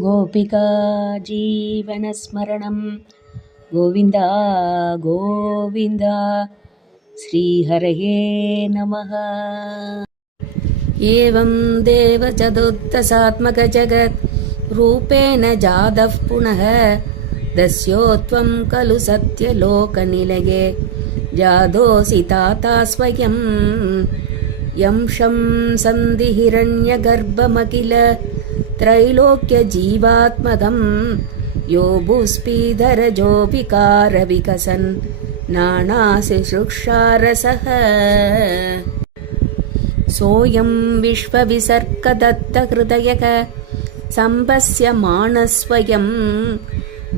गोपिका जीवनस्मरणं गोविन्द गोविन्द श्रीहरये नमः। एवं देवचतुर्दशात्मकजगत् रूपेण जातः पुनः दस्योत्वं खलु सत्यलोकनिलये जातोऽसि ताता स्वयं यंशं सन्धिहिरण्यगर्भमखिल त्रैलोक्यजीवात्मकं यो भूस्फीधरजो विकारविकसन् नानाशिशुक्षारसः सोऽयं विश्वविसर्गदत्तहृदयः सम्पश्यमानस्वयं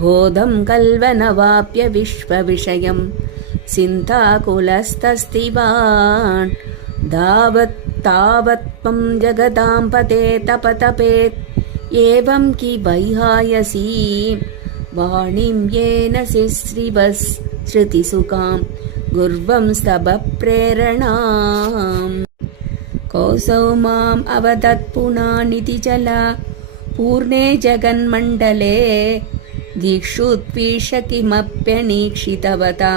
बोधं कल्वनवाप्य विश्वविषयं चिन्ताकुलस्तस्तिवान् तावत्त्वं जगदां पते तपतपेत् एवं कि वैहायसी वाणीं येन श्रुतिसुखां गुर्वं स्तवप्रेरणाम् कौसौ माम् अवदत्पुनानिति जला पूर्णे जगन्मण्डले दीक्षुत्वीक्ष किमप्यनीक्षितवता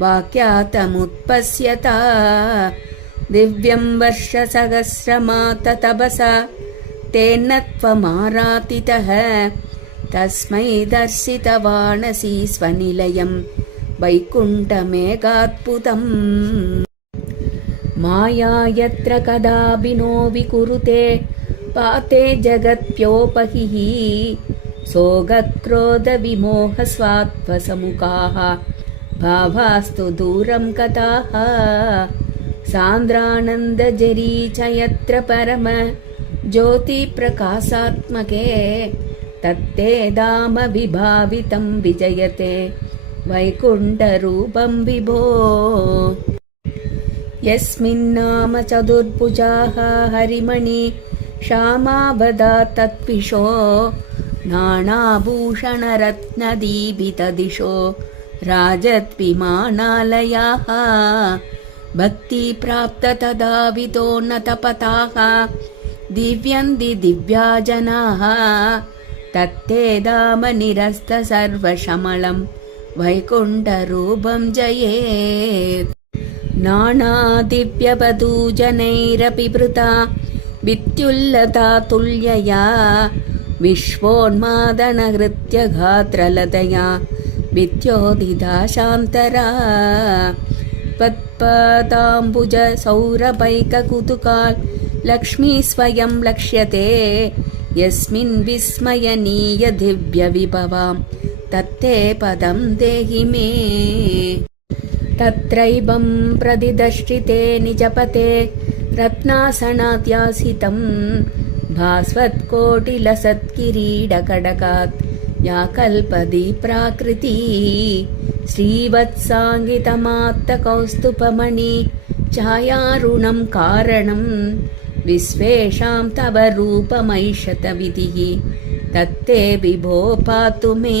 वाक्यातमुत्पश्यता दिव्यं वर्षसहस्रमाततपसा तेन त्वमारातितः तस्मै दर्शितवानसि स्वनिलयं वैकुण्ठमेकाद्भुतम् माया यत्र कदापि नो विकुरुते पाते जगत्प्योपहिः सोगक्रोधविमोहस्वात्वसमुखाः भावास्तु दूरं कथाः सान्द्रानन्दजरी च यत्र परम ज्योतिप्रकाशात्मके तत्ते धाम विभावितं विजयते वैकुण्ठरूपं विभो यस्मिन्नाम चतुर्भुजाः हरिमणि श्यामावदा तत्विशो नानाभूषणरत्नदीपितदिशो राजद्विमानालयाः भक्तिप्राप्ततदावितोन्नतपथाः दिव्यन्ति दिव्या जनाः तत्ते धाम निरस्तसर्वशमलं वैकुण्ठरूपं जयेत् नानादिव्यवधूजनैरपि वृता विद्युल्लता तुल्यया विश्वोन्मादनहृत्यगात्रलतया विद्योदिता शान्तरा त्वत्पादाम्बुज सौरभैककुतुकाल् लक्ष्मी स्वयं लक्ष्यते यस्मिन् विस्मयनीय दिव्यविभवां तत्ते पदं देहि मे तत्रैवं प्रतिदर्शिते निजपते रत्नासनाद्यासितं भास्वत्कोटिलसत्किरीटकडकात् या कल्पति प्राकृती श्रीवत्साङ्गितमात्तकौस्तुभमणि छायारुणं कारणं विश्वेषां तव रूपमैषतविधिः तत्ते विभो पातु मे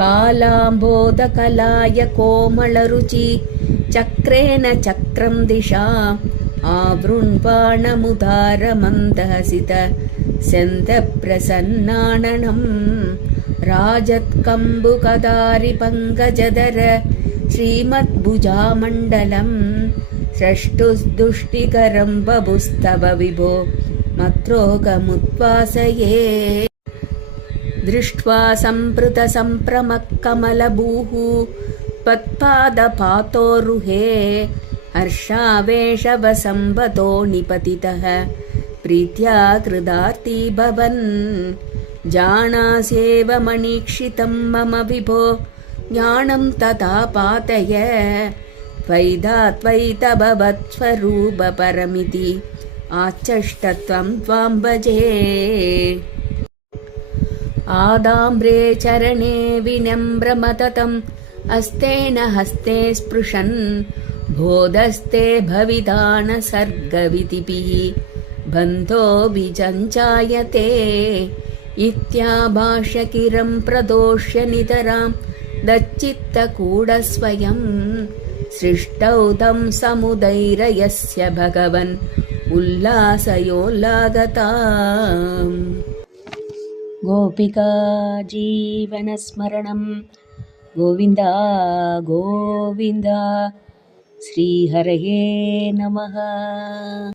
कालाम्बोदकलाय कोमलरुचि चक्रेण चक्रं दिशाम् आवृण्वाणमुदारमन्दहसित सेन्दप्रसन्नाननं राजत्कम्बुकदारिपङ्कजधर श्रीमद्भुजामण्डलं स्रष्टुदुष्टिकरं बभुस्तव विभो मत्रोगमुद्वासये दृष्ट्वा सम्प्रमकमलभूः त्वत्पादपातोरुहे हर्षावेशवसंवतो निपतितः प्रीत्या कृतार्थी भवन् जानास्येव मणीक्षितं मम विभो ज्ञानं तथा पातय त्वयितभवत्स्वरूपपरमिति आचष्टत्वं त्वां भजे आदाम्रे चरणे विनम्रमततम् अस्तेन हस्ते स्पृशन् बोधस्ते भविदान सर्गविधिभिः बन्धो विजञ्चायते इत्याभाष्यकिरं प्रदोष्य नितरां दच्चित्तकूटस्वयं सृष्टौ तं समुदैरयस्य भगवन् उल्लासयोल्लागताम् गोपिका जीवनस्मरणं गोविन्द गोविन्द श्रीहरये नमः।